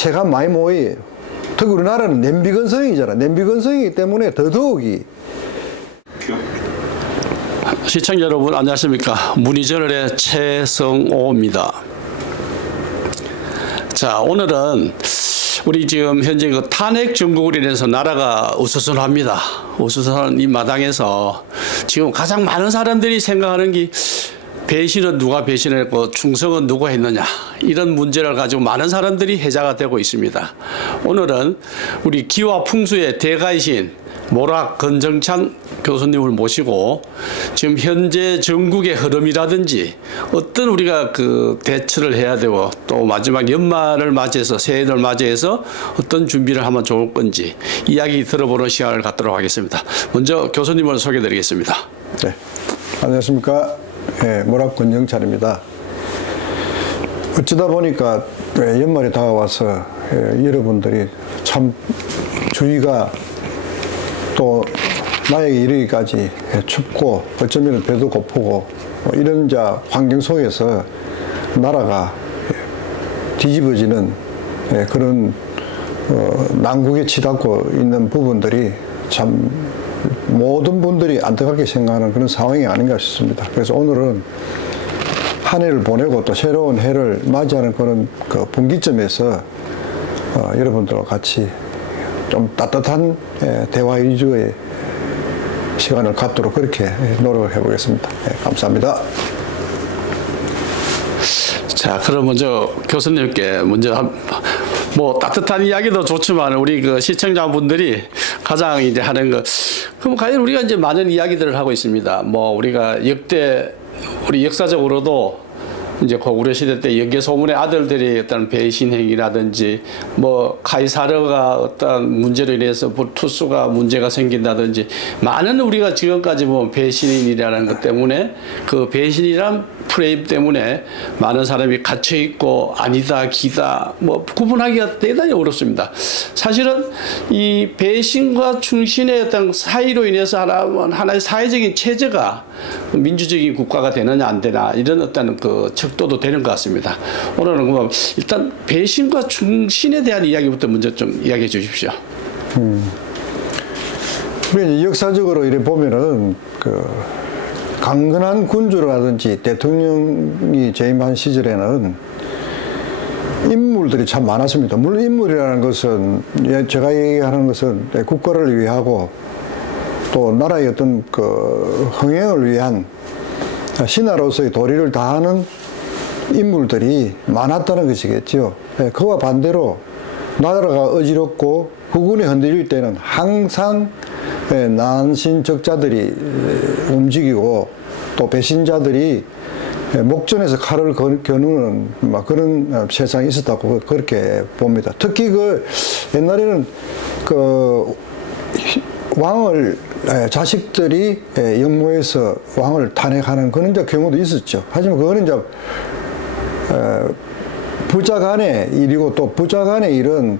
새가 많이 모여요. 특히 우리나라는 냄비건성이잖아. 냄비건성이기 때문에 더더욱이. 시청자 여러분 안녕하십니까. 문의저널의 최성호입니다. 자, 오늘은 우리 지금 현재 그 탄핵 정국으로 인해서 나라가 어수선합니다. 어수선한 이 마당에서 지금 가장 많은 사람들이 생각하는 게 배신은 누가 배신했고 충성은 누가 했느냐, 이런 문제를 가지고 많은 사람들이 회자가 되고 있습니다. 오늘은 우리 기와 풍수의 대가이신 모락 건정찬 교수님을 모시고 지금 현재 전국의 흐름이라든지 어떤 우리가 그 대처를 해야 되고 또 마지막 연말을 맞이해서 새해를 맞이해서 어떤 준비를 하면 좋을 건지 이야기 들어보는 시간을 갖도록 하겠습니다. 먼저 교수님을 소개해 드리겠습니다. 네, 안녕하십니까. 네, 모락 건정찬입니다. 어쩌다 보니까 연말이 다가와서 여러분들이 참 주위가 또 나에게 이르기까지 춥고 어쩌면 배도 고프고 이런 환경 속에서 나라가 뒤집어지는 그런 난국에 치닫고 있는 부분들이 참 모든 분들이 안타깝게 생각하는 그런 상황이 아닌가 싶습니다. 그래서 오늘은 한 해를 보내고 또 새로운 해를 맞이하는 그런 그 분기점에서 여러분들과 같이 좀 따뜻한 대화 위주의 시간을 갖도록 그렇게 노력을 해보겠습니다. 감사합니다. 자, 그럼 먼저 교수님께 먼저 뭐 따뜻한 이야기도 좋지만 우리 그 시청자분들이 가장 이제 하는 거, 그럼 과연 우리가 이제 많은 이야기들을 하고 있습니다. 뭐 우리가 역대 우리 역사적으로도 이제 고구려 시대 때 연개소문의 아들들이 어떤 배신 행위라든지 뭐 카이사르가 어떤 문제로 인해서 투수가 문제가 생긴다든지 많은 우리가 지금까지 보면 배신이라는 것 때문에 그 배신이란 프레임 때문에 많은 사람이 갇혀있고 아니다 기다 뭐 구분하기가 대단히 어렵습니다. 사실은 이 배신과 충신의 어떤 사이로 인해서 하나의 사회적인 체제가 민주적인 국가가 되느냐 안 되나 이런 어떤 그 척도도 되는 것 같습니다. 오늘은 그럼 일단 배신과 충신에 대한 이야기부터 먼저 좀 이야기해 주십시오. 우리 역사적으로 이래 보면은 그 강건한 군주라든지 대통령이 재임한 시절에는 인물들이 참 많았습니다. 물론 인물이라는 것은 제가 얘기하는 것은 국가를 위하고 또 나라의 어떤 그 흥행을 위한 신하로서의 도리를 다하는 인물들이 많았다는 것이겠죠. 그와 반대로 나라가 어지럽고 국운이 흔들릴 때는 항상 난신적자들이 움직이고 또 배신자들이 목전에서 칼을 겨누는 그런 세상이 있었다고 그렇게 봅니다. 특히 그 옛날에는 그 왕을 자식들이 영모해서 왕을 탄핵하는 그런 경우도 있었죠. 하지만 그거는 이제 부자 간의 일이고 또 부자 간의 일은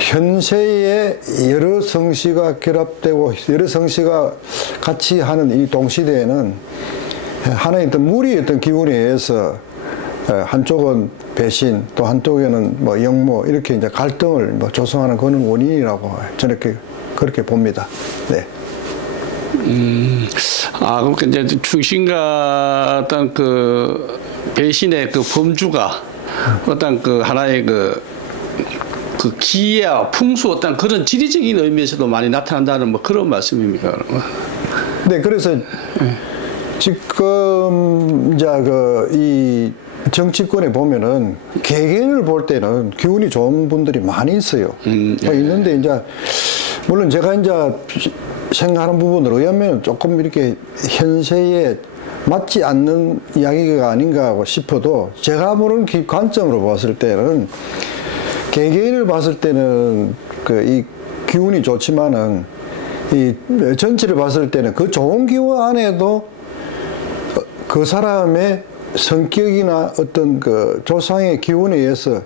현세의 여러 성씨가 결합되고 여러 성씨가 같이 하는 이 동시대에는 하나의 어떤 무리의 어떤 기운에 의해서 한쪽은 배신 또 한쪽에는 뭐 영모 이렇게 이제 갈등을 뭐 조성하는 그런 원인이라고 저는 그렇게 봅니다. 네. 그러니까 이제 충신과 어떤 그 배신의 그 범주가 어떤 그 하나의 그 기회와 풍수 어떤 그런 지리적인 의미에서도 많이 나타난다는 뭐 그런 말씀입니까? 네, 그래서 지금 이제 이 정치권에 보면은 개개인을 볼 때는 기운이 좋은 분들이 많이 있어요. 있는데 이제 물론 제가 이제 생각하는 부분으로 의하면 조금 이렇게 현세에 맞지 않는 이야기가 아닌가 싶어도 제가 보는 관점으로 봤을 때는 개개인을 봤을 때는 이 기운이 좋지만은 이 전체를 봤을 때는 그 좋은 기운 안에도 그 사람의 성격이나 어떤 그 조상의 기운에 의해서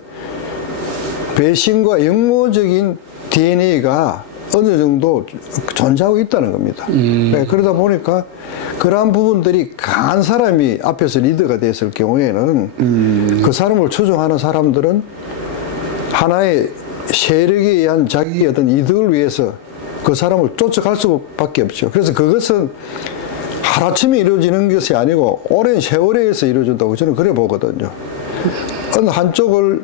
배신과 역모적인 DNA가 어느 정도 존재하고 있다는 겁니다. 네, 그러다 보니까 그러한 부분들이 강한 사람이 앞에서 리더가 됐을 경우에는 그 사람을 추종하는 사람들은 하나의 세력에 의한 자기의 어떤 이득을 위해서 그 사람을 쫓아갈 수밖에 없죠. 그래서 그것은 하루아침에 이루어지는 것이 아니고 오랜 세월에 의해서 이루어진다고 저는 그래 보거든요. 어느 한쪽을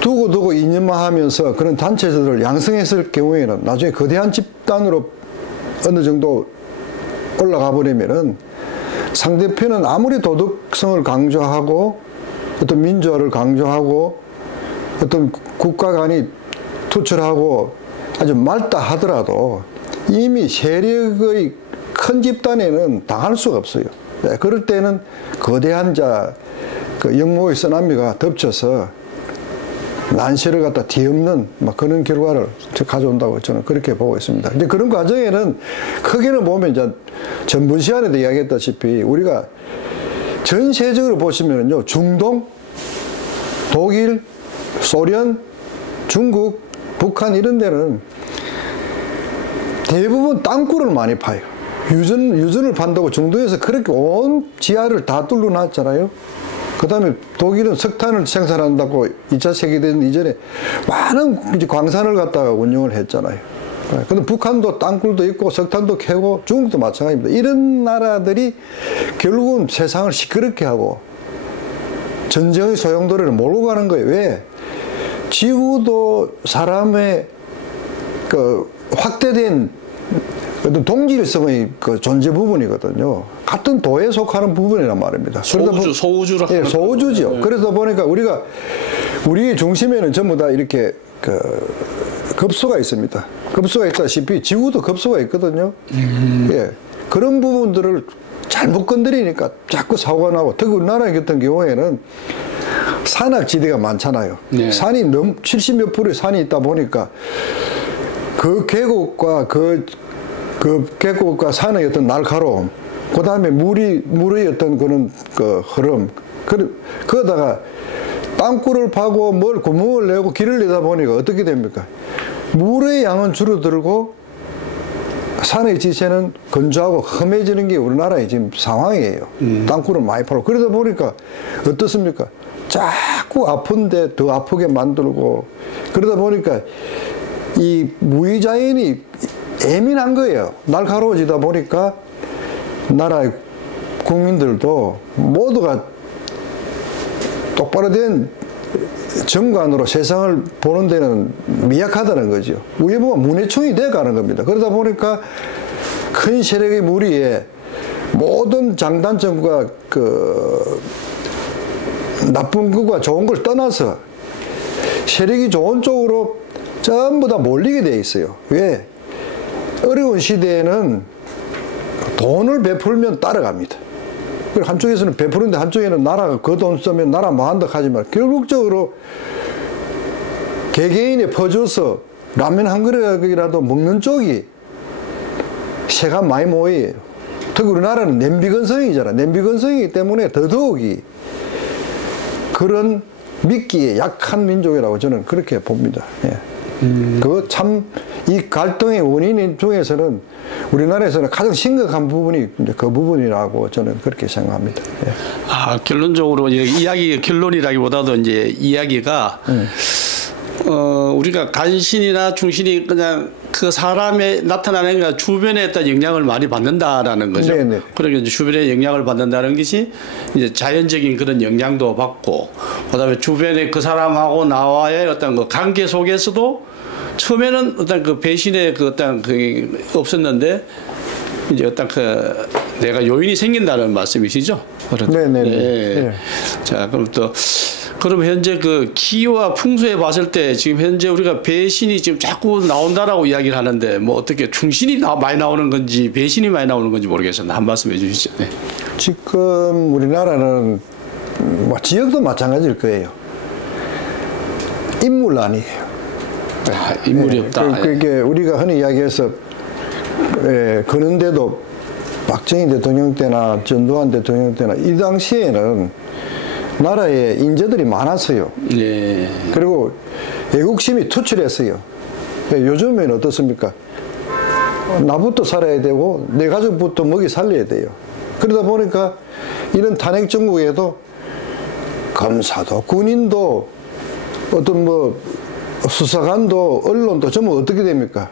두고 이념화하면서 그런 단체들을 양성했을 경우에는 나중에 거대한 집단으로 어느 정도 올라가 버리면은 상대편은 아무리 도덕성을 강조하고 어떤 민주화를 강조하고 어떤 국가 간이 투철하고 아주 맑다 하더라도 이미 세력의 큰 집단에는 당할 수가 없어요. 네, 그럴 때는 거대한 그 영모의 쓰나미가 덮쳐서 난세를 갖다 뒤엎는 그런 결과를 가져온다고 저는 그렇게 보고 있습니다. 이제 그런 과정에는 크게는 보면 이제 전분 시간에도 이야기했다시피 우리가 전 세적으로 보시면요, 중동, 독일, 소련, 중국, 북한 이런 데는 대부분 땅굴을 많이 파요. 유전을 판다고 중동에서 그렇게 온 지하를 다 뚫어놨잖아요. 그 다음에 독일은 석탄을 생산한다고 2차 세계대전 이전에 많은 이제 광산을 갖다가 운영을 했잖아요. 근데 북한도 땅굴도 있고 석탄도 캐고 중국도 마찬가지입니다. 이런 나라들이 결국은 세상을 시끄럽게 하고 전쟁의 소용돌이를 몰고 가는 거예요. 왜? 지구도 사람의 그 확대된 어떤 동질성의 그 존재 부분이거든요. 같은 도에 속하는 부분이란 말입니다. 소우주라. 예, 소우주죠. 네. 그러다 보니까 우리의 중심에는 전부 다 이렇게 급소가 있습니다. 급소가 있다시피 지구도 급소가 있거든요. 예. 그런 부분들을 잘못 건드리니까 자꾸 사고가 나고, 특히 우리나라 같은 경우에는 산악지대가 많잖아요. 네. 산이 70몇 프로의 산이 있다 보니까 그 계곡과 그 계곡과 산의 어떤 날카로움, 그 다음에 물의 어떤 그런 그 흐름, 그러다가 땅굴을 파고 뭘 구멍을 내고 길을 내다 보니까 어떻게 됩니까? 물의 양은 줄어들고 산의 지체는 건조하고 험해지는 게 우리나라의 지금 상황이에요. 땅굴을 많이 파고. 그러다 보니까 어떻습니까? 자꾸 아픈데 더 아프게 만들고, 그러다 보니까 이 무의자연이 예민한 거예요. 날카로워지다 보니까 나라의 국민들도 모두가 똑바로 된 정관으로 세상을 보는 데는 미약하다는 거죠. 위에 보면 문해충이 돼가는 겁니다. 그러다 보니까 큰 세력의 무리에 모든 장단점과 그 나쁜 것과 좋은 걸 떠나서 세력이 좋은 쪽으로 전부 다 몰리게 돼 있어요. 왜? 어려운 시대에는 돈을 베풀면 따라갑니다. 한쪽에서는 베푸는데 한쪽에는 나라가 그 돈 쓰면 나라 망한다 하지만 결국적으로 개개인에 퍼줘서 라면 한 그릇이라도 먹는 쪽이 세가 많이 모여요. 특히 우리나라는 냄비건성이잖아. 냄비건성이기 때문에 더더욱이 그런 믿기에 약한 민족이라고 저는 그렇게 봅니다. 예. 그 참 이 갈등의 원인 중에서는 우리나라에서는 가장 심각한 부분이 이제 그 부분이라고 저는 그렇게 생각합니다. 예. 결론적으로 이야기 결론이라기보다도 이제 이야기가 우리가 간신이나 중신이 그냥 그 사람의 나타나는 주변에 어떤 영향을 많이 받는다라는 거죠. 네네. 그러니까 이제 주변에 영향을 받는다는 것이 이제 자연적인 그런 영향도 받고, 그다음에 주변에 그 사람하고 나와의 어떤 그 관계 속에서도 처음에는 어떤 그 배신의 그 어떤 그 없었는데 이제 어떤 그 내가 요인이 생긴다는 말씀이시죠? 네네. 네. 자, 그럼 또. 그럼 현재 그 기후와 풍수에 봤을 때 지금 현재 우리가 배신이 지금 자꾸 나온다라고 이야기를 하는데 뭐 어떻게 충신이 많이 나오는 건지 배신이 많이 나오는 건지 모르겠습니다. 한 말씀 해주시죠. 네. 지금 우리나라는 뭐 지역도 마찬가지일 거예요. 인물난이에요. 인물이 없다. 그게 우리가 흔히 이야기해서 그런데도 박정희 대통령 때나 전두환 대통령 때나 이 당시에는 나라에 인재들이 많았어요. 네. 그리고 애국심이 투철했어요. 요즘에는 어떻습니까? 나부터 살아야 되고 내 가족부터 먹이 살려야 돼요. 그러다 보니까 이런 탄핵 정국에도 검사도 군인도 어떤 뭐 수사관도 언론도 전부 어떻게 됩니까?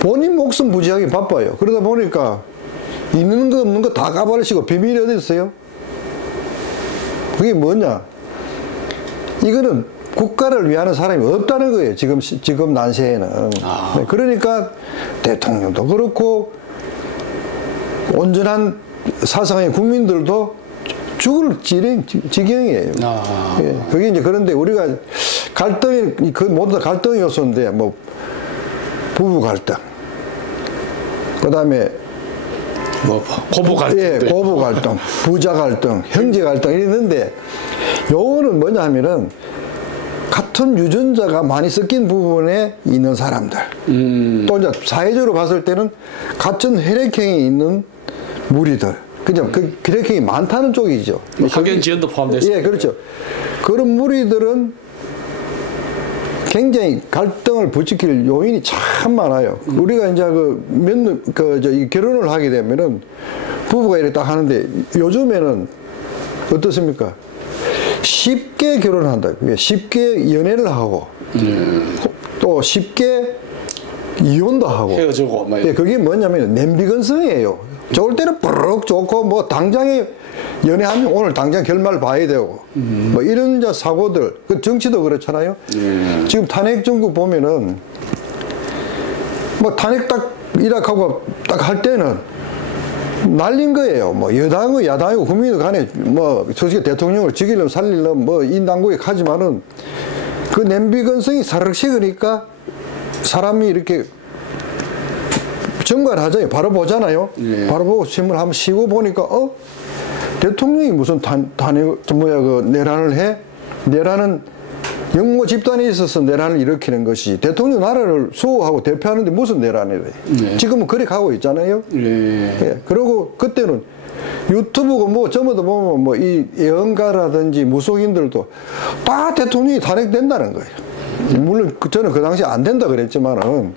본인 목숨 부지하기 바빠요. 그러다 보니까 있는 거 없는 거 다 까발리시고 비밀이 어디 있어요? 그게 뭐냐? 이거는 국가를 위하는 사람이 없다는 거예요. 지금 난세에는. 네, 그러니까 대통령도 그렇고 온전한 사상의 국민들도 죽을 지경이에요. 예, 그게 이제 그런데 우리가 갈등이 그 모두 다 갈등 요소인데 뭐 부부 갈등, 그다음에 뭐 고부 갈등, 예, 고부 갈등, 부자 갈등, 형제 갈등 이랬는데 요거는 뭐냐 하면은 같은 유전자가 많이 섞인 부분에 있는 사람들, 또 이제 사회적으로 봤을 때는 같은 혈액형이 있는 무리들, 그죠? 그 혈액형이 많다는 쪽이죠. 학연 지연도 포함됐어요. 예, 그렇죠. 그런 무리들은 굉장히 갈등을 부추길 요인이 참 많아요. 우리가 이제 결혼을 하게 되면은 부부가 이렇게 딱 하는데 요즘에는 어떻습니까? 쉽게 결혼한다. 쉽게 연애를 하고 또 쉽게 이혼도 하고 헤어지고 예, 그게 뭐냐면 냄비건성이에요. 좋을 때는 뿌르륵 좋고 뭐 당장에 연애하면 오늘 당장 결말 봐야 되고 뭐 이런 이제 사고들, 그 정치도 그렇잖아요. 지금 탄핵 정부 보면은 뭐 탄핵 딱 일학하고 딱 할 때는 날린 거예요. 뭐 여당이고 야당이고 국민들 간에 뭐 솔직히 대통령을 죽이려면 살리려면 뭐 인당국에 하지만은 그 냄비건성이 사르륵 식으니까 사람이 이렇게 정관하잖아요. 바로 보잖아요. 바로 보고 신문 한번 쉬고 보니까 대통령이 무슨 내란을 해? 내란은 영모 집단에 있어서 내란을 일으키는 것이 대통령 나라를 수호하고 대표하는데 무슨 내란이래. 지금은 그렇게 가고 있잖아요. 예. 그리고 그때는 유튜브고 뭐 전부도 보면 뭐 이 예언가라든지 무속인들도 다 대통령이 탄핵된다는 거예요. 물론 저는 그 당시에 안 된다 그랬지만은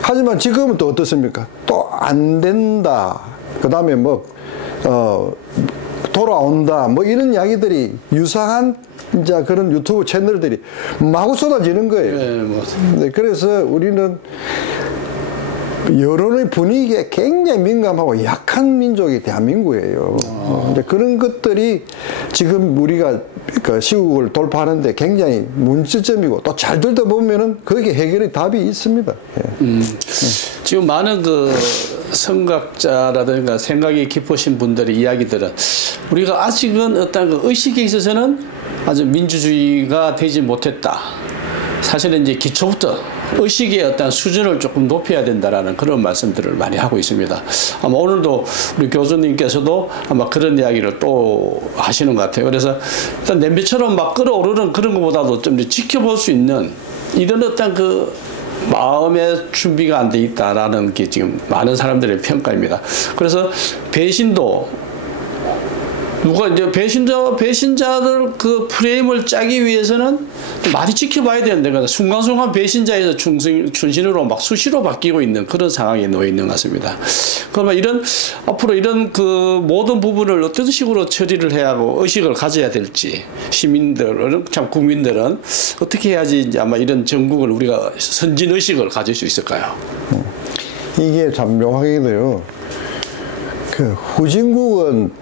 하지만 지금은 또 어떻습니까? 또 안 된다. 그 다음에 뭐 돌아온다. 뭐 이런 이야기들이 유사한 이제 그런 유튜브 채널들이 마구 쏟아지는 거예요. 네, 그래서 우리는 여론의 분위기에 굉장히 민감하고 약한 민족이 대한민국이에요. 이제 그런 것들이 지금 우리가 그 시국을 돌파하는데 굉장히 문제점이고 또 잘 들다 보면은 거기에 해결의 답이 있습니다. 예. 지금 많은 그 선각자라든가 생각이 깊으신 분들의 이야기들은 우리가 아직은 어떤 그 의식에 있어서는 아주 민주주의가 되지 못했다. 사실은 이제 기초부터 의식의 어떤 수준을 조금 높여야 된다라는 그런 말씀들을 많이 하고 있습니다. 아마 오늘도 우리 교수님께서도 아마 그런 이야기를 또 하시는 것 같아요. 그래서 일단 냄비처럼 막 끓어오르는 그런 것보다도 좀 지켜볼 수 있는 이런 어떤 그 마음의 준비가 안 돼 있다라는 게 지금 많은 사람들의 평가입니다. 그래서 배신도 누가 이제 배신자들 그 프레임을 짜기 위해서는 많이 지켜봐야 되는데, 그러니까 순간순간 배신자에서 충신으로 막 수시로 바뀌고 있는 그런 상황에 놓여 있는 것 같습니다. 그러면 앞으로 이런 그 모든 부분을 어떤 식으로 처리를 해야 하고 의식을 가져야 될지 시민들은, 참 국민들은 어떻게 해야지 이제 아마 이런 전국을 우리가 선진 의식을 가질 수 있을까요? 이게 참 묘하게도요. 그 후진국은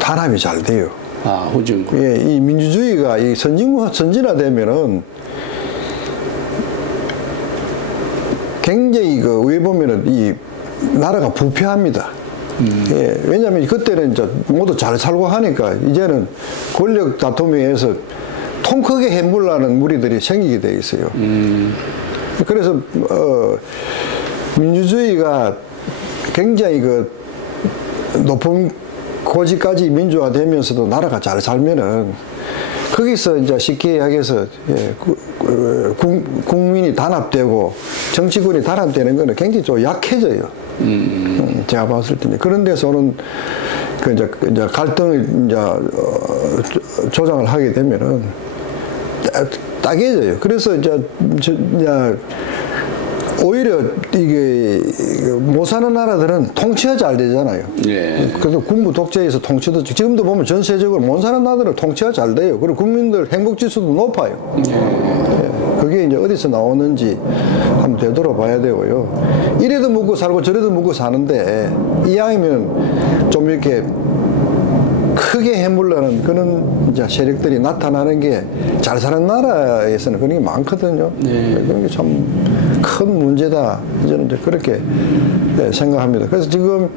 단합이 잘 돼요. 아, 후진국. 예, 이 민주주의가 이 선진화되면은 굉장히 왜 보면은 이 나라가 부패합니다. 예, 왜냐하면 그때는 이제 모두 잘 살고 하니까 이제는 권력 다툼에 의해서 통 크게 해물라는 무리들이 생기게 돼 있어요. 그래서 민주주의가 굉장히 높은 고지까지 민주화되면서도 나라가 잘 살면은 거기서 이제 쉽게 이야기해서 국민이 단합되고 정치권이 단합되는 거는 굉장히 좀 약해져요. 제가 봤을 때는 그런 데서 오는 이제 갈등을 이제 조장을 하게 되면은 따개져요. 그래서 이제 오히려 이게 못 사는 나라들은 통치가 잘 되잖아요. 예. 그래서 군부 독재에서 통치도 지금도 보면 전세적으로 못 사는 나라들은 통치가 잘 돼요. 그리고 국민들 행복 지수도 높아요. 예. 그게 이제 어디서 나오는지 한번 되돌아봐야 되고요. 이래도 묵고 살고 저래도 묵고 사는데 이왕이면 좀 이렇게 크게 해물라는 그런 이제 세력들이 나타나는 게 잘 사는 나라에서는 그런 게 많거든요. 네. 그런 게 참 큰 문제다. 저는 이제 그렇게 생각합니다. 그래서 지금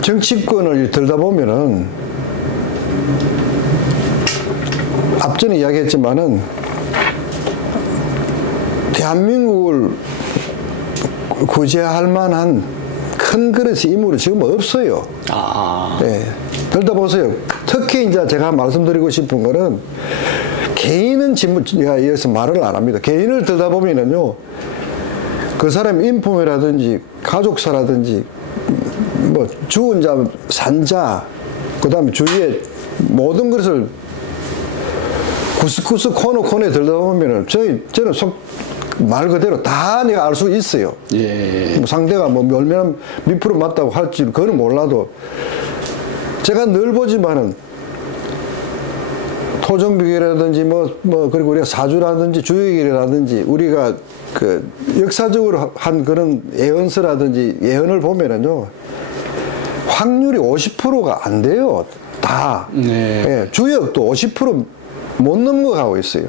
정치권을 들다 보면은 앞전에 이야기했지만은 대한민국을 구제할 만한 큰 그릇이 인물이 지금 없어요. 예. 들다 보세요. 특히 이제 제가 말씀드리고 싶은 거는 개인은 제가 여기서 말을 안 합니다. 개인을 들다 보면은요, 그 사람 인품이라든지 가족사라든지 뭐 죽은 자, 산 자, 그 다음에 주위에 모든 것을 구석구석 코너에 들다 보면은 저는 말 그대로 다 내가 알 수 있어요. 예. 뭐 상대가 뭐 얼마나 몇 프로 맞다고 할지 그건 몰라도 제가 늘 보지만은 토정비계라든지 그리고 우리가 사주라든지 주역이라든지 우리가 그 역사적으로 한 그런 예언서라든지 예언을 보면은요, 확률이 50%가 안 돼요. 다. 네. 예, 주역도 50% 못 넘어가고 있어요.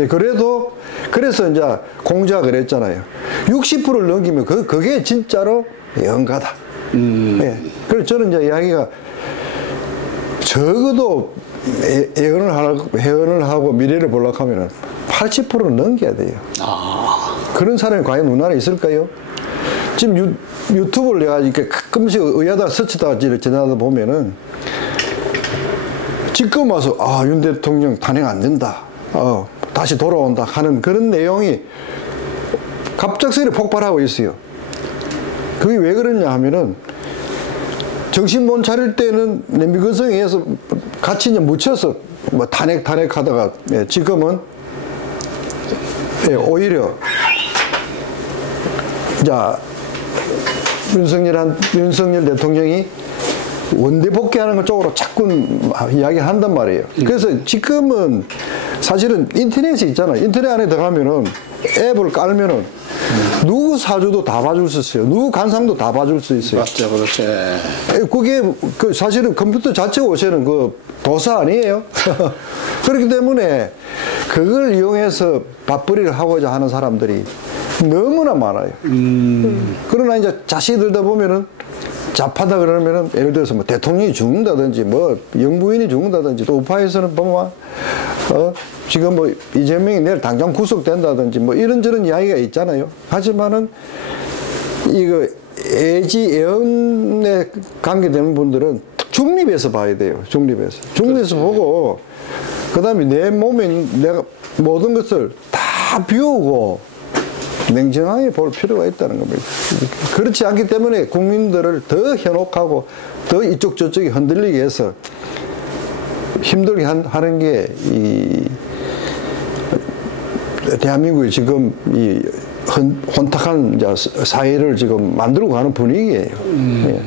예, 그래서 이제 공자가 그랬잖아요. 60%를 넘기면 그게 진짜로 예언가다. 예. 그래서 저는 이제 이야기가 적어도 예언을 하고 미래를 보려고 하면은 80%는 넘겨야 돼요. 그런 사람이 과연 우리나라에 있을까요? 지금 유튜브를 내가 이렇게 가끔씩 의하다 스치다가 지나다 보면은 지금 와서 윤 대통령 탄핵 안 된다. 다시 돌아온다 하는 그런 내용이 갑작스레 폭발하고 있어요. 그게 왜 그러냐 하면은 정신 못 차릴 때는 미근성에서 같이 이제 묻혀서 뭐 탄핵 하다가 지금은 오히려 자 윤석열 대통령이 원대 복귀하는 것 쪽으로 자꾸 이야기한단 말이에요. 그래서 지금은 사실은 인터넷이 있잖아요. 인터넷 안에 들어가면은 앱을 깔면은 누구 사주도 다 봐줄 수 있어요. 누구 관상도 다 봐줄 수 있어요. 맞죠, 그렇죠. 그게 사실은 컴퓨터 자체가 오시는 그 도사 아니에요. 그렇기 때문에 그걸 이용해서 밥벌이를 하고자 하는 사람들이 너무나 많아요. 그러나 이제 자세히 들다 보면은 잡하다 그러면은 예를 들어서 뭐 대통령이 죽는다든지 뭐 영부인이 죽는다든지 또 우파에서는 보면 지금 뭐 이재명이 내일 당장 구속된다든지 뭐 이런저런 이야기가 있잖아요. 하지만은 이거 예언에 관계되는 분들은 중립에서 봐야 돼요. 중립에서 보고 그다음에 내 몸에 내가 모든 것을 다 비우고 냉정하게 볼 필요가 있다는 겁니다. 그렇지 않기 때문에 국민들을 더 현혹하고 더 이쪽 저쪽이 흔들리게 해서 힘들게 하는 게 이 대한민국이 지금 이 혼탁한 사회를 지금 만들고 가는 분위기예요. 예.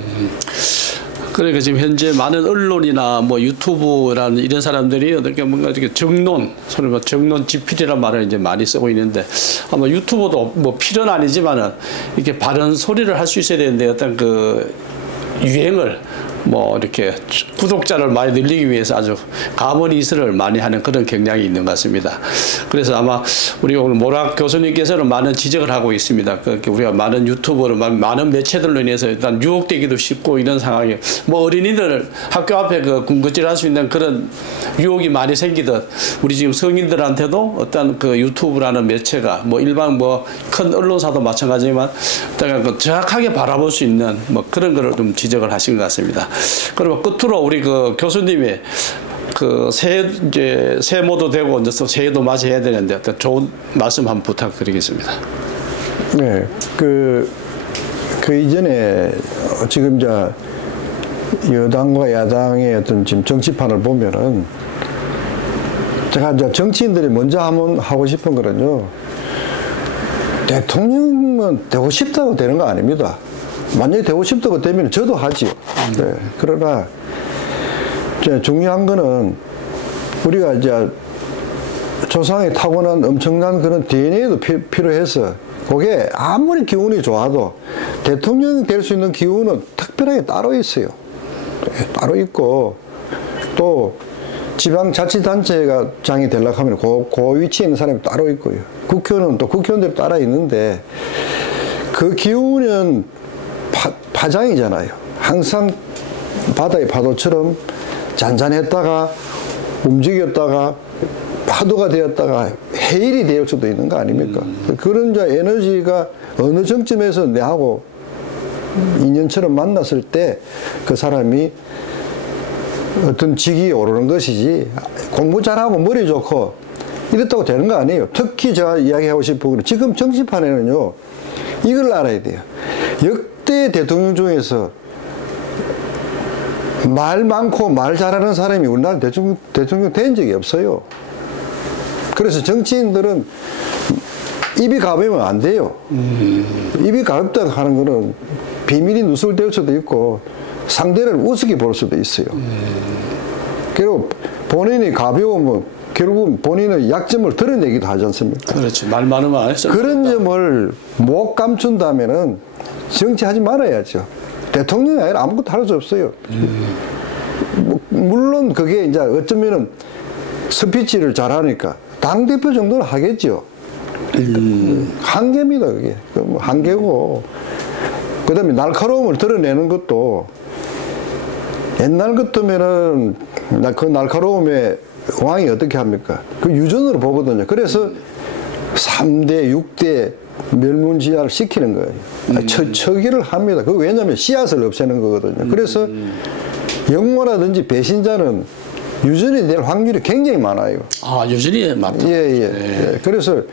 그러니까 지금 현재 많은 언론이나 뭐 유튜브라는 이런 사람들이 어떻게 뭔가 이렇게 정론, 소위 뭐 정론 지필이라는 말을 이제 많이 쓰고 있는데 아마 유튜브도 뭐 필요는 아니지만은 이렇게 바른 소리를 할 수 있어야 되는데 어떤 그 유행을 뭐 이렇게 구독자를 많이 늘리기 위해서 아주 가머니스를 많이 하는 그런 경향이 있는 것 같습니다. 그래서 아마 우리 오늘 모락 교수님께서는 많은 지적을 하고 있습니다. 그렇게 우리가 많은 유튜버를 많은 매체들로 인해서 일단 유혹되기도 쉽고 이런 상황이 뭐 어린이들 학교 앞에 그 군것질할 수 있는 그런 유혹이 많이 생기듯 우리 지금 성인들한테도 어떤 그 유튜브라는 매체가 뭐 일반 뭐 큰 언론사도 마찬가지지만 그 정확하게 바라볼 수 있는 뭐 그런 거를 좀 지적을 하신 것 같습니다. 그리고 끝으로 우리 그 교수님이 그 이제 세모도 되고 이제 새해도 맞이해야 되는데 어떤 좋은 말씀 한번 부탁드리겠습니다. 네, 그 이전에 지금 이제 여당과 야당의 어떤 지금 정치판을 보면은 제가 이제 정치인들이 먼저 한번 하고 싶은 거는요. 대통령은 되고 싶다고 되는 거 아닙니다. 만약에 되고 싶다고 되면 저도 하지요. 네. 그러나 중요한 거는 우리가 이제 조상이 타고난 엄청난 그런 DNA도 필요해서 그게 아무리 기운이 좋아도 대통령이 될 수 있는 기운은 특별하게 따로 있어요. 따로 있고 또 지방자치단체가 장이 되려고 하면 그 위치에 있는 사람이 따로 있고요. 국회의원은 또 국회의원대로 따라 있는데 그 기운은 파장이잖아요. 항상 바다의 파도처럼 잔잔했다가 움직였다가 파도가 되었다가 해일이 될 수도 있는 거 아닙니까? 그런 이제 에너지가 어느 정점에서 내하고 인연처럼 만났을 때 그 사람이 어떤 직위에 오르는 것이지 공부 잘하고 머리 좋고 이랬다고 되는 거 아니에요. 특히 제가 이야기하고 싶은 건 지금 정치판에는요 이걸 알아야 돼요. 역대 대통령 중에서 말 많고 말 잘하는 사람이 우리나라 대통령 된 적이 없어요. 그래서 정치인들은 입이 가벼우면 안 돼요. 입이 가볍다고 하는 거는 비밀이 누설될 수도 있고 상대를 우습게 볼 수도 있어요. 그리고 본인이 가벼우면 결국 본인의 약점을 드러내기도 하지 않습니까? 그렇지. 말 많으면 안 했어. 그런 점을 못 감춘다면은 정치하지 말아야죠. 대통령이 아니라 아무것도 할 수 없어요. 물론 그게 이제 어쩌면은 스피치를 잘하니까 당대표 정도는 하겠죠. 한계입니다, 그게. 한계고. 그 다음에 날카로움을 드러내는 것도 옛날 같으면은 그 날카로움에 왕이 어떻게 합니까? 그 유전으로 보거든요. 그래서 3대, 6대 멸문지화를 시키는 거예요. 처기를 합니다. 그 왜냐하면 씨앗을 없애는 거거든요. 그래서 영모라든지 배신자는 유전이 될 확률이 굉장히 많아요. 아, 유전이 많다. 예. 그래서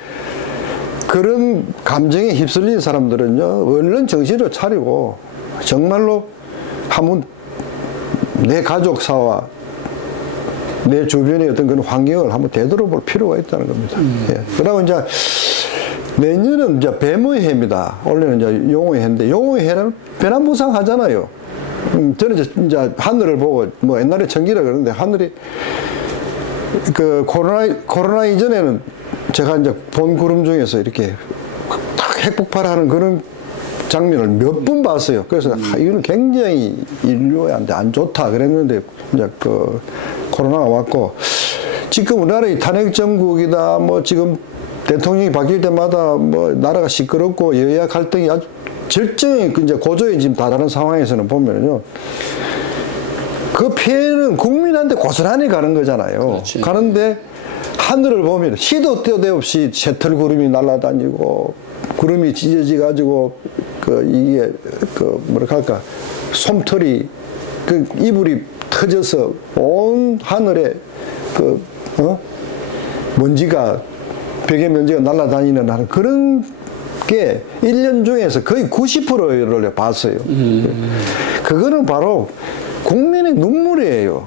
그런 감정에 휩쓸린 사람들은요, 얼른 정신을 차리고 정말로 한번 내 가족사와 내 주변의 어떤 그런 환경을 한번 되돌아볼 필요가 있다는 겁니다. 예. 그러고 이제 내년은 이제 뱀의 해입니다. 원래는 이제 용의 해인데 용의 해는 변함부상 하잖아요. 저는 이제 하늘을 보고 뭐 옛날에 천기라 그러는데 하늘이 그 코로나 이전에는 제가 이제 본 구름 중에서 이렇게 딱 핵폭발하는 그런 장면을 몇 번 봤어요. 그래서 이거는 굉장히 인류한테 안 좋다 그랬는데 이제 그 코로나가 왔고 지금 우리나라의 탄핵 정국이다 뭐 지금 대통령이 바뀔 때마다 뭐 나라가 시끄럽고 여야 갈등이 아주 절정의 이제 고조에 지금 다다른 상황에서는 보면요. 그 피해는 국민한테 고스란히 가는 거잖아요. 그렇지. 가는데 하늘을 보면 시도 때도 없이 셔틀구름이 날아다니고 구름이 찢어져 가지고 그 이게 그 뭐랄까 할까 솜털이 그 이불이 터져서 온 하늘에 그 먼지가 벽에 먼지가 날아다니는 하는 그런 게 1년 중에서 거의 90%를 봤어요. 그거는 바로 국민의 눈물이에요.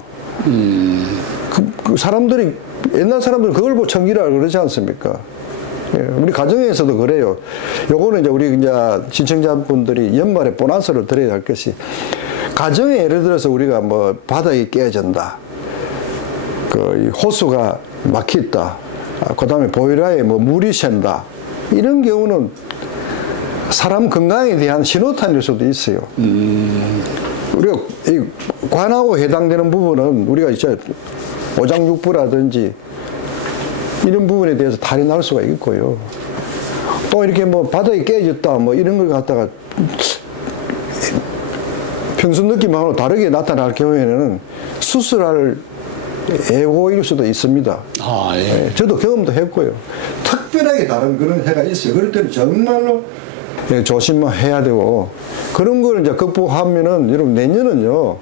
그 사람들이 옛날 사람들은 그걸 보고 천기라 그러지 않습니까? 예, 우리 가정에서도 그래요. 요거는 이제 우리 이제 시청자분들이 연말에 보너스를 드려야 할 것이 가정에 예를 들어서 우리가 뭐 바닥이 깨진다. 그 호수가 막혔다. 그 다음에 보일러에 뭐 물이 샌다. 이런 경우는 사람 건강에 대한 신호탄일 수도 있어요. 우리가 이 관하고 해당되는 부분은 우리가 이제 오장육부라든지 이런 부분에 대해서 탈이 날 수가 있고요. 또 이렇게 뭐 바닥이 깨졌다 뭐 이런 걸 갖다가 평소 느낌하고 다르게 나타날 경우에는 수술할 예고일 수도 있습니다. 아, 예. 예, 저도 경험도 했고요. 특별하게 다른 그런 해가 있어요. 그럴 때는 정말로 예, 조심해야 되고 그런 걸 이제 극복하면은 여러분 내년은요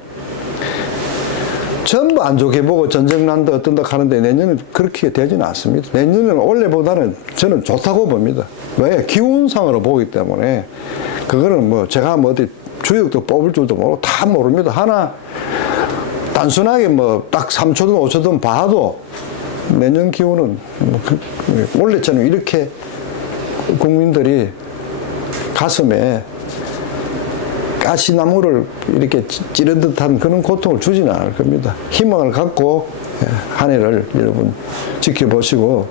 전부 안 좋게 보고 전쟁 난다 어떤다 하는데 내년은 그렇게 되지는 않습니다. 내년은 올해보다는 저는 좋다고 봅니다. 왜? 기운상으로 보기 때문에 그거는 뭐 제가 뭐 어디 주역도 뽑을 줄도 모르고 다 모릅니다. 하나 단순하게 뭐 딱 3초든 5초든 봐도 내년 기후는 원래처럼 이렇게 국민들이 가슴에 가시나무를 이렇게 찌른 듯한 그런 고통을 주지는 않을 겁니다. 희망을 갖고 한 해를 여러분 지켜보시고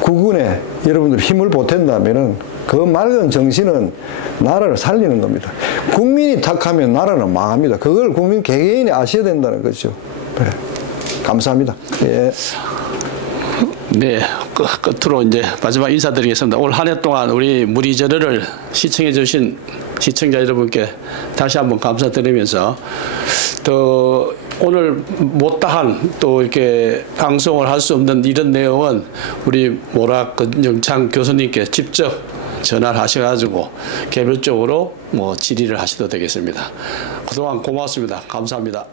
국군에 여러분들 힘을 보탠다면은 그 맑은 정신은 나라를 살리는 겁니다. 국민이 탁하면 나라는 망합니다. 그걸 국민 개개인이 아셔야 된다는 거죠. 네. 감사합니다. 예. 네, 끝으로 이제 마지막 인사드리겠습니다. 올 한 해 동안 우리 무리저러를 시청해 주신 시청자 여러분께 다시 한번 감사드리면서 또 오늘 못다한 또 이렇게 방송을 할 수 없는 이런 내용은 우리 모락 권영창 교수님께 직접 전화를 하셔가지고 개별적으로 뭐 질의를 하셔도 되겠습니다. 그동안 고맙습니다. 감사합니다.